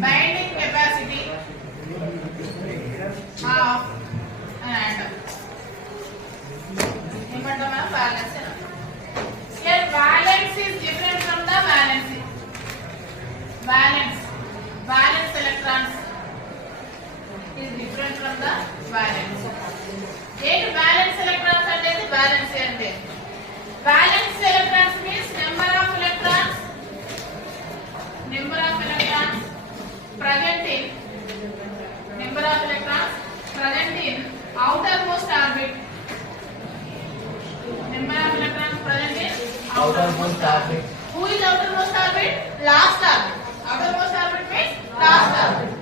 binding capacity of an atom. Valence. Here valence is different from the valency. Valence electrons is different from the valence. Valence electrons and valency ante. Valence electrons means number of electrons present in outermost orbit. Number of electrons present in outermost orbit. Who is outermost orbit? Last orbit. Outermost orbit means last orbit.